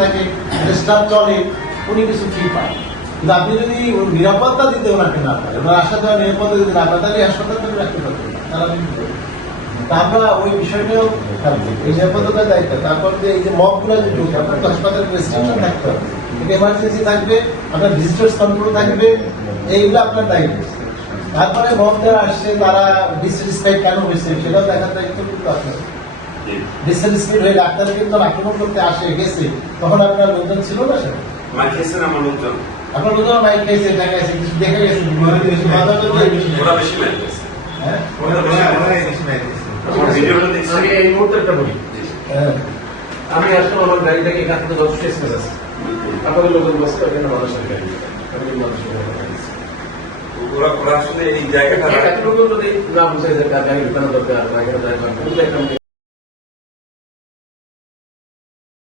থাকে, স্টাফ চলে, উনি কিছু ফি পান। কিন্তু আপনি যদি নিরাপত্তা দিতে ওনাকে না পারেন, ওনার আশা দেওয়া নিরাপত্তা দিতে না পারেন, তাহলে হাসপাতাল থেকে রাখতে পারবেন না। তাহলে আপনি আমরা ওই বিষয়টাও থাকবে, এই নিরাপত্তার দায়িত্ব। তারপর যে এই যে মবগুলো যে ঢুকে, আপনার তো হাসপাতালের রেস্ট্রিকশন থাকতে হবে, এমার্জেন্সি থাকবে, আপনার ভিজিটার্স কন্ট্রোল থাকবে, এইগুলো আপনার দায়িত্ব। তারপরে মব যারা আসছে তারা ডিসরেসপেক্ট কেন হয়েছে সেটাও দেখার দায়িত্ব কিন্তু আপনার। ডিসরেসপেক্ট হয়ে ডাক্তার কিন্তু আক্রমণ করতে আসে গেছে, তখন আপনার লোকজন ছিল না সেটা। মাইক খেয়েছেন আমার লোকজন, আপনার লোকজন মাইক খেয়েছে, দেখা গেছে, কিছু দেখা গেছে, ওরা বেশি মাইক খেয়েছে। হ্যাঁ আমি এই মুহূর্তে একটা বলি, আমি আসলে আমার গাড়ি থেকে এখান থেকে 10 কেস আছে, আপনাদের লোকের বসতে এখানে মানুষের গাড়ি, আমি মানুষের গাড়ি ওরা আসলে এই জায়গাটা এতটুকু যদি না বুঝাই যে গাড়ি ঢুকানো দরকার,